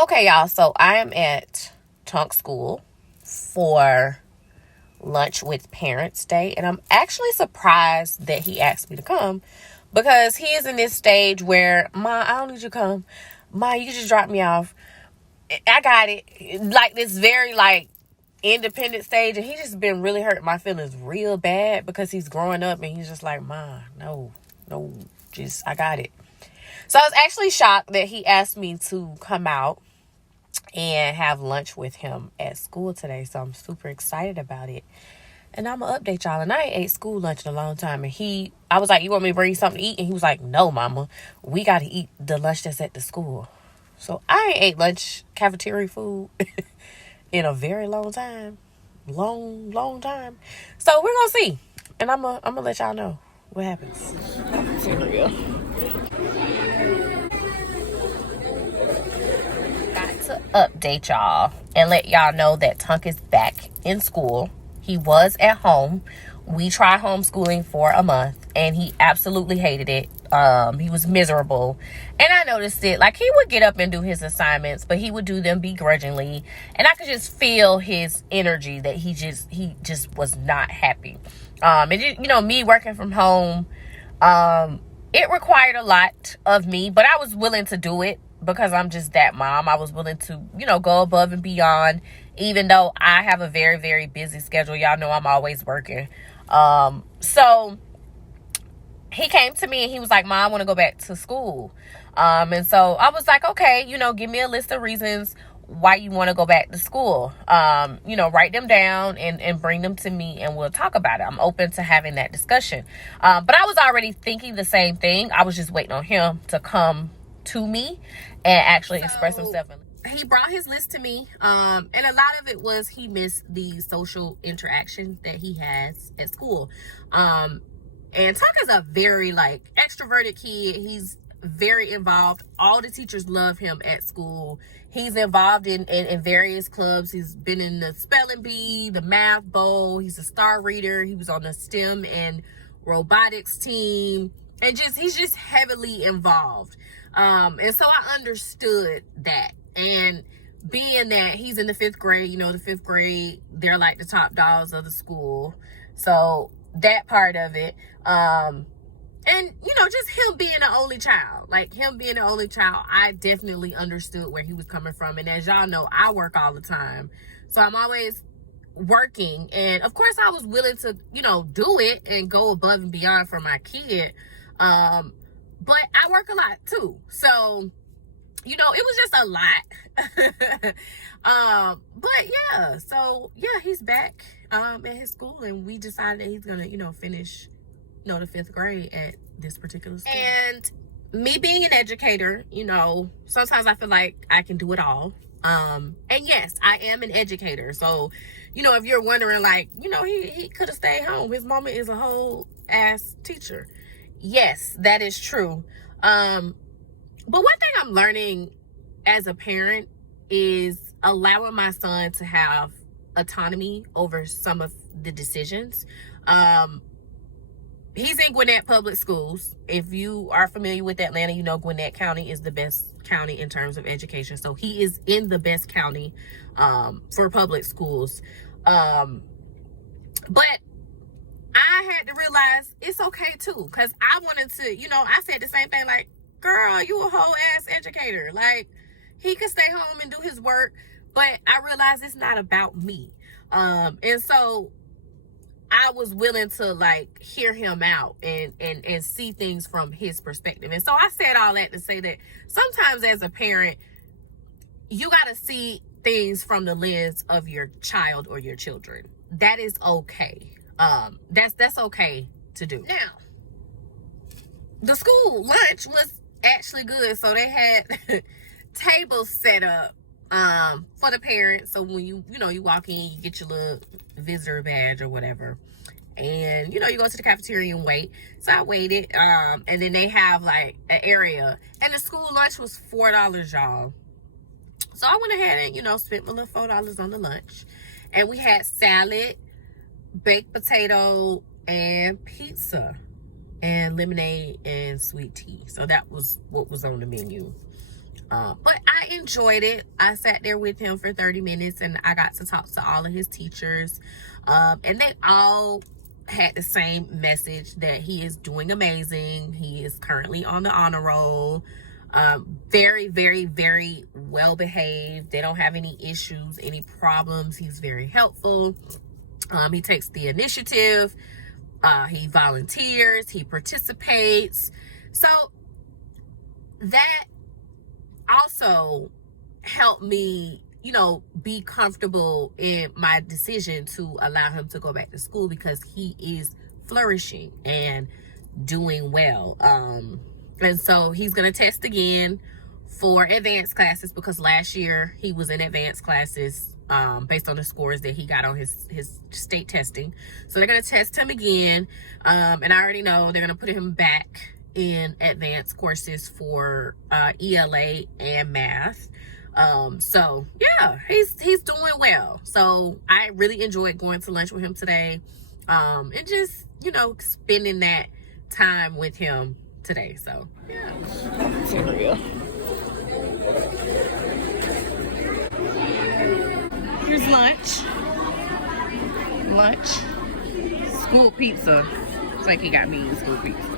Okay, y'all, so I am at Tunk School for lunch with Parents Day, and I'm actually surprised that he asked me to come because he is in this stage where, Ma, I don't need you to come. Ma, you just drop me off. I got it. Like this very independent stage, and he just been really hurting my feelings real bad because he's growing up and he's just like, Ma, no, just I got it. So I was actually shocked that he asked me to come out and have lunch with him at school today. So I'm super excited about it. And I'm going to update y'all. And I ain't ate school lunch in a long time. And I was like, you want me to bring you something to eat? And he was like, no, mama. We got to eat the lunch that's at the school. So I ain't ate lunch, cafeteria food, in a very long time. Long time. So we're going to see. And I'm going to let y'all know what happens. For real. To update y'all and let y'all know that Tunk is back in school. He was at home. We tried homeschooling for a month and he absolutely hated it. He was miserable. And I noticed it. Like, he would get up and do his assignments, but he would do them begrudgingly. And I could just feel his energy that he just was not happy. Me working from home, it required a lot of me, but I was willing to do it because I'm just that mom. I was willing to, go above and beyond, even though I have a very, very busy schedule. Y'all know I'm always working. So he came to me and he was like, Mom, I want to go back to school. And so I was like, okay, give me a list of reasons why you want to go back to school. Write them down and bring them to me and we'll talk about it. I'm open to having that discussion. But I was already thinking the same thing. I was just waiting on him to come to me and actually express himself. He brought his list to me. And a lot of it was he missed the social interaction that he has at school. And Tunk is a very extroverted kid. He's very involved. All the teachers love him at school. He's involved in various clubs. He's been in the spelling bee, the math bowl. He's a star reader. He was on the STEM and robotics team. And he's just heavily involved. And so I understood that. And being that he's in the 5th grade, the 5th grade, they're like the top dogs of the school. So that part of it. And just him being the only child, I definitely understood where he was coming from. And as y'all know, I work all the time. So I'm always working. And of course I was willing to, do it and go above and beyond for my kid. But I work a lot too. So, it was just a lot. But yeah, so yeah, he's back at his school and we decided that he's gonna, finish the 5th grade at this particular school. And me being an educator, sometimes I feel like I can do it all. And yes, I am an educator. So, if you're wondering, he could have stayed home. His mama is a whole ass teacher. Yes, that is true. But one thing I'm learning as a parent is allowing my son to have autonomy over some of the decisions. He's in Gwinnett Public Schools. If you are familiar with Atlanta, Gwinnett County is the best county in terms of education. So he is in the best county for public schools. But I had to realize it's okay too. Because I wanted to, I said the same thing like, girl, you a whole ass educator. Like, he could stay home and do his work. But I realized it's not about me. And so I was willing to hear him out and see things from his perspective. And so I said all that to say that sometimes as a parent, you got to see things from the lens of your child or your children. That is okay. That's okay to do. Now, the school lunch was actually good. So they had tables set up for the parents. So when you walk in, you get your little visitor badge or whatever. And, you go to the cafeteria and wait. So I waited. And then they have an area. And the school lunch was $4, y'all. So I went ahead and, spent my little $4 on the lunch. And we had salad, baked potato, and pizza. And lemonade and sweet tea. So that was what was on the menu. But I enjoyed it. I sat there with him for 30 minutes and I got to talk to all of his teachers. And they all had the same message that he is doing amazing. He is currently on the honor roll. Very, very, very well behaved. They don't have any issues, any problems. He's very helpful. He takes the initiative. He volunteers. He participates. So that also helped me, you know, be comfortable in my decision to allow him to go back to school, because he is flourishing and doing well. And so he's going to test again for advanced classes, because last year he was in advanced classes based on the scores that he got on his state testing. So they're going to test him again. And I already know they're going to put him back in advanced courses for ELA and math. So yeah, he's doing well. So I really enjoyed going to lunch with him today, and just, you know, spending that time with him today. So yeah. Cereal. Here's lunch. School pizza. It's like he got me eating school pizza.